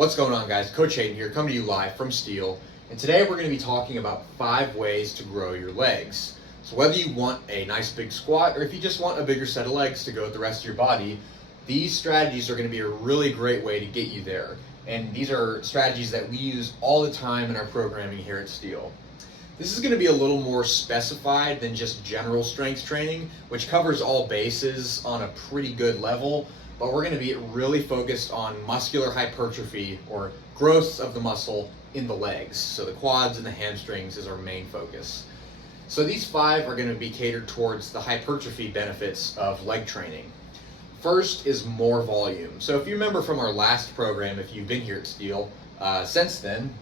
What's going on, guys? Coach Hayden here, coming to you live from Steel. And today we're going to be talking about 5 ways to grow your legs. So whether you want a nice big squat or if you just want a bigger set of legs to go with the rest of your body, these strategies are going to be a really great way to get you there. And these are strategies that we use all the time in our programming here at Steel. This is going to be a little more specified than just general strength training, which covers all bases on a pretty good level, but we're going to be really focused on muscular hypertrophy or growth of the muscle in the legs. So the quads and the hamstrings is our main focus. So these 5 are going to be catered towards the hypertrophy benefits of leg training. First is more volume. So if you remember from our last program, if you've been here at Steel since then,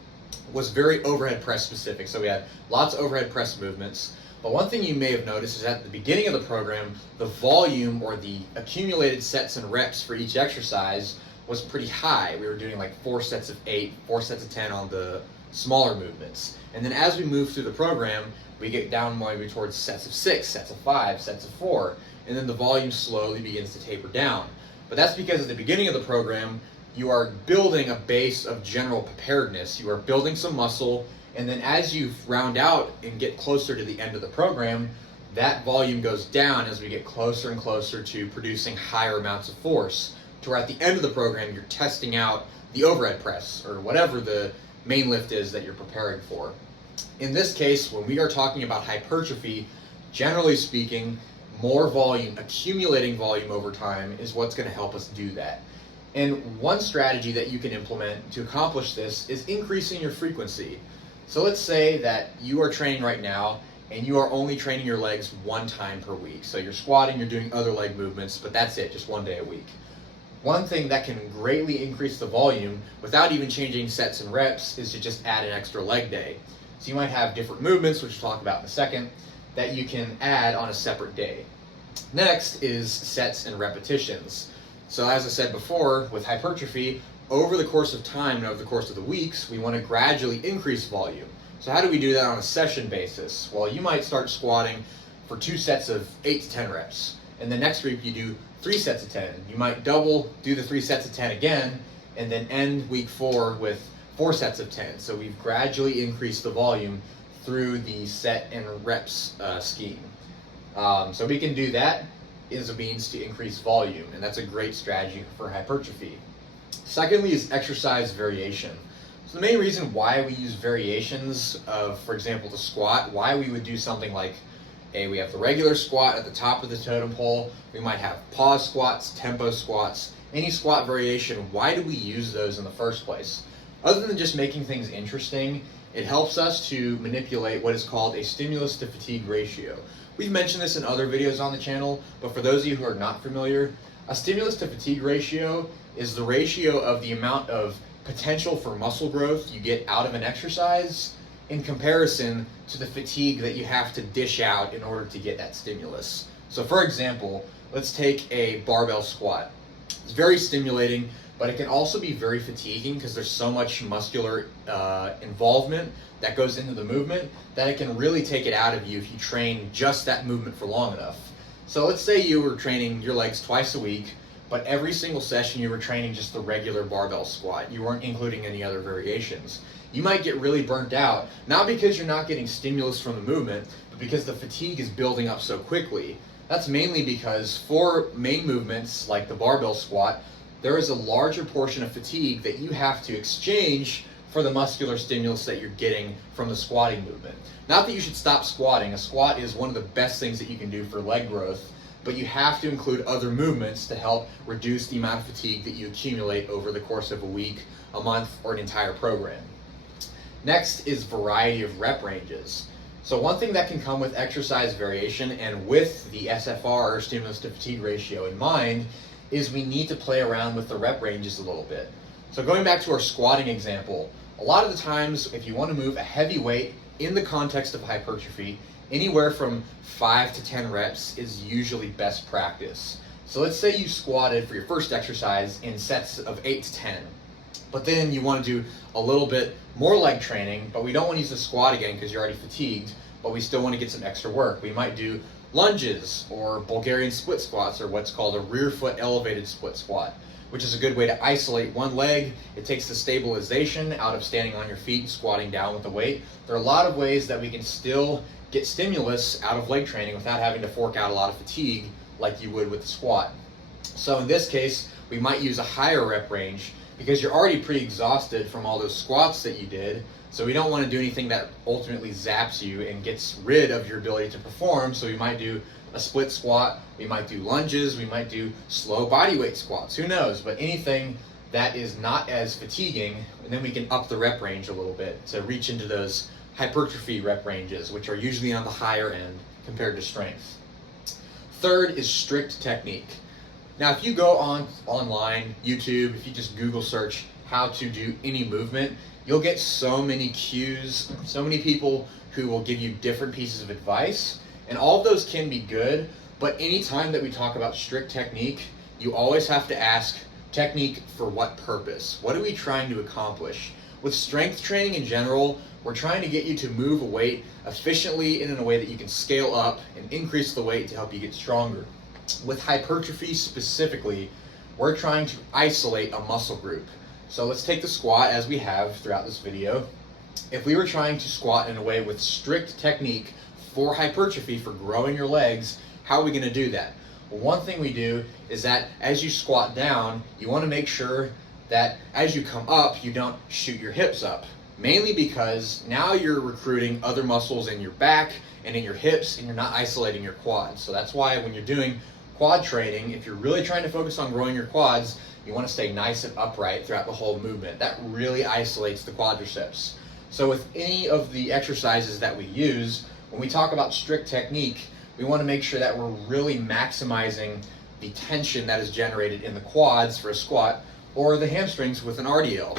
was very overhead press specific. So we had lots of overhead press movements. But one thing you may have noticed is at the beginning of the program, the volume or the accumulated sets and reps for each exercise was pretty high. We were doing like 4 sets of 8, 4 sets of 10 on the smaller movements. And then as we move through the program, we get down maybe towards sets of 6, sets of 5, sets of 4, and then the volume slowly begins to taper down. But that's because at the beginning of the program, you are building a base of general preparedness. You are building some muscle, and then as you round out and get closer to the end of the program, that volume goes down as we get closer and closer to producing higher amounts of force, to where at the end of the program, you're testing out the overhead press or whatever the main lift is that you're preparing for. In this case, when we are talking about hypertrophy, generally speaking, more volume, accumulating volume over time is what's going to help us do that. And one strategy that you can implement to accomplish this is increasing your frequency. So let's say that you are training right now and you are only training your legs 1 time per week. So you're squatting, you're doing other leg movements, but that's it, just 1 day a week. One thing that can greatly increase the volume without even changing sets and reps is to just add an extra leg day. So you might have different movements, which we'll talk about in a second, that you can add on a separate day. Next is sets and repetitions. So as I said before, with hypertrophy, over the course of time and over the course of the weeks, we want to gradually increase volume. So how do we do that on a session basis? Well, you might start squatting for 2 sets of 8 to 10 reps. And the next week you do 3 sets of 10. You might do the 3 sets of 10 again, and then end week 4 with 4 sets of 10. So we've gradually increased the volume through the set and reps scheme. So we can do that as a means to increase volume, and that's a great strategy for hypertrophy. Secondly is exercise variation. So the main reason why we use variations of, for example, the squat, why we would do something like we have the regular squat at the top of the totem pole, we might have pause squats, tempo squats, any squat variation. Why do we use those in the first place? Other than just making things interesting, it helps us to manipulate what is called a stimulus to fatigue ratio. We've mentioned this in other videos on the channel, but for those of you who are not familiar, a stimulus to fatigue ratio is the ratio of the amount of potential for muscle growth you get out of an exercise in comparison to the fatigue that you have to dish out in order to get that stimulus. So for example, let's take a barbell squat. It's very stimulating, but it can also be very fatiguing because there's so much muscular involvement that goes into the movement that it can really take it out of you if you train just that movement for long enough. So let's say you were training your legs twice a week, but every single session you were training just the regular barbell squat. You weren't including any other variations. You might get really burnt out, not because you're not getting stimulus from the movement, but because the fatigue is building up so quickly. That's mainly because for main movements like the barbell squat, there is a larger portion of fatigue that you have to exchange for the muscular stimulus that you're getting from the squatting movement. Not that you should stop squatting. A squat is one of the best things that you can do for leg growth, but you have to include other movements to help reduce the amount of fatigue that you accumulate over the course of a week, a month, or an entire program. Next is variety of rep ranges. So one thing that can come with exercise variation and with the SFR, or stimulus to fatigue ratio, in mind is we need to play around with the rep ranges a little bit. So going back to our squatting example, a lot of the times if you want to move a heavy weight in the context of hypertrophy, anywhere from 5 to 10 reps is usually best practice. So let's say you squatted for your first exercise in sets of 8 to 10, but then you want to do a little bit more leg training, but we don't want to use the squat again because you're already fatigued, but we still want to get some extra work. We might do lunges or Bulgarian split squats, or what's called a rear foot elevated split squat. which is a good way to isolate one leg. It takes the stabilization out of standing on your feet and squatting down with the weight. There are a lot of ways that we can still get stimulus out of leg training without having to fork out a lot of fatigue like you would with the squat. So in this case, we might use a higher rep range because you're already pretty exhausted from all those squats that you did. So we don't want to do anything that ultimately zaps you and gets rid of your ability to perform. So we might do a split squat, we might do lunges, we might do slow body weight squats, who knows, but anything that is not as fatiguing, and then we can up the rep range a little bit to reach into those hypertrophy rep ranges, which are usually on the higher end compared to strength. Third is strict technique. Now, if you go online, YouTube, if you just Google search how to do any movement, you'll get so many cues, so many people who will give you different pieces of advice, and all of those can be good, but anytime that we talk about strict technique, you always have to ask, technique for what purpose? What are we trying to accomplish? With strength training in general, we're trying to get you to move a weight efficiently and in a way that you can scale up and increase the weight to help you get stronger. With hypertrophy specifically, we're trying to isolate a muscle group. So let's take the squat as we have throughout this video. If we were trying to squat in a way with strict technique for hypertrophy, for growing your legs, how are we going to do that? Well, one thing we do is that as you squat down, you want to make sure that as you come up, you don't shoot your hips up. Mainly because now you're recruiting other muscles in your back and in your hips, and you're not isolating your quads. So that's why when you're doing quad training, if you're really trying to focus on growing your quads, you want to stay nice and upright throughout the whole movement. That really isolates the quadriceps. So with any of the exercises that we use, when we talk about strict technique, we want to make sure that we're really maximizing the tension that is generated in the quads for a squat or the hamstrings with an RDL.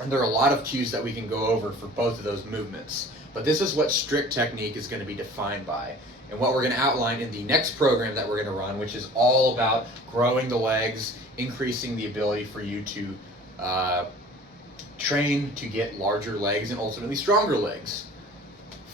And there are a lot of cues that we can go over for both of those movements. But this is what strict technique is going to be defined by, and what we're going to outline in the next program that we're going to run, which is all about growing the legs, increasing the ability for you to train to get larger legs and ultimately stronger legs.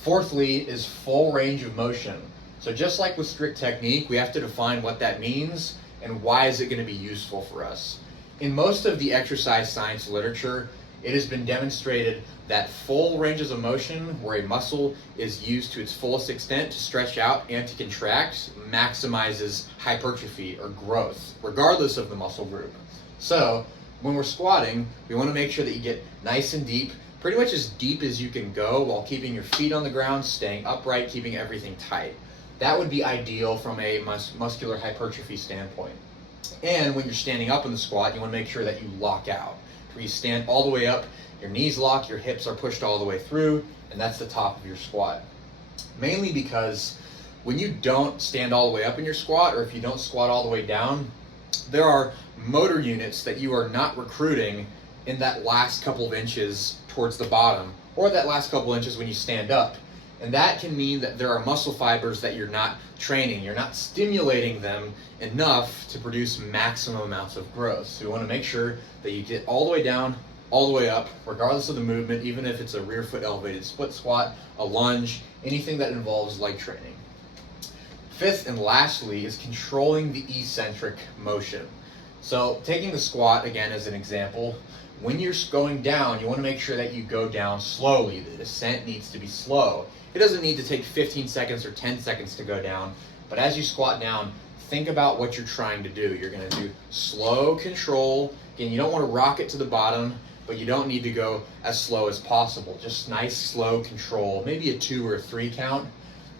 Fourthly is full range of motion. So just like with strict technique, we have to define what that means and why is it going to be useful for us. In most of the exercise science literature, it has been demonstrated that full ranges of motion, where a muscle is used to its fullest extent to stretch out and to contract, maximizes hypertrophy or growth, regardless of the muscle group. So when we're squatting, we want to make sure that you get nice and deep, pretty much as deep as you can go while keeping your feet on the ground, staying upright, keeping everything tight. That would be ideal from a muscular hypertrophy standpoint. And when you're standing up in the squat, you want to make sure that you lock out. Where you stand all the way up, your knees lock, your hips are pushed all the way through, and that's the top of your squat. Mainly because when you don't stand all the way up in your squat, or if you don't squat all the way down, there are motor units that you are not recruiting in that last couple of inches towards the bottom, or that last couple inches when you stand up. And that can mean that there are muscle fibers that you're not training, you're not stimulating them enough to produce maximum amounts of growth. So you want to make sure that you get all the way down, all the way up, regardless of the movement, even if it's a rear foot elevated split squat, a lunge, anything that involves leg training. Fifth and lastly is controlling the eccentric motion. So taking the squat again as an example, when you're going down, you want to make sure that you go down slowly. The descent needs to be slow. It doesn't need to take 15 seconds or 10 seconds to go down, but as you squat down, think about what you're trying to do. You're going to do slow control. Again, you don't want to rock it to the bottom, but you don't need to go as slow as possible. Just nice, slow control, maybe a 2 or a 3 count.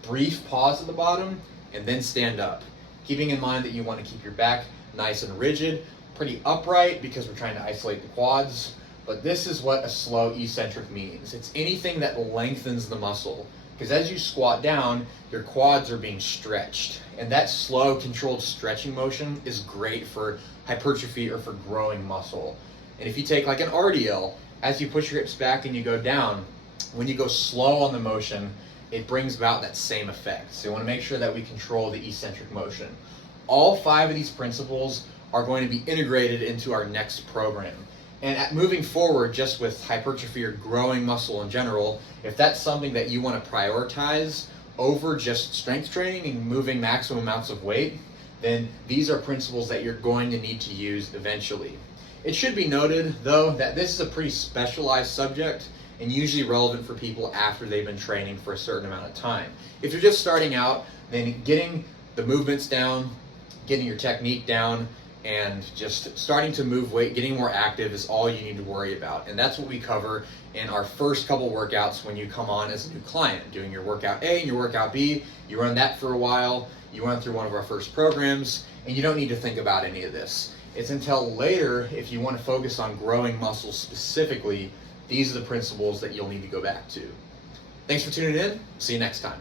Brief pause at the bottom, and then stand up. Keeping in mind that you want to keep your back nice and rigid, pretty upright because we're trying to isolate the quads. But this is what a slow eccentric means. It's anything that lengthens the muscle. Because as you squat down, your quads are being stretched. And that slow, controlled stretching motion is great for hypertrophy or for growing muscle. And if you take like an RDL, as you push your hips back and you go down, when you go slow on the motion, it brings about that same effect. So you want to make sure that we control the eccentric motion. All 5 of these principles are going to be integrated into our next program. And moving forward, just with hypertrophy or growing muscle in general, if that's something that you want to prioritize over just strength training and moving maximum amounts of weight, then these are principles that you're going to need to use eventually. It should be noted, though, that this is a pretty specialized subject and usually relevant for people after they've been training for a certain amount of time. If you're just starting out, then getting the movements down, getting your technique down, and just starting to move weight, getting more active is all you need to worry about. And that's what we cover in our first couple workouts when you come on as a new client. Doing your workout A and your workout B, you run that for a while, you run through one of our first programs, and you don't need to think about any of this. It's until later, if you want to focus on growing muscles specifically, these are the principles that you'll need to go back to. Thanks for tuning in. See you next time.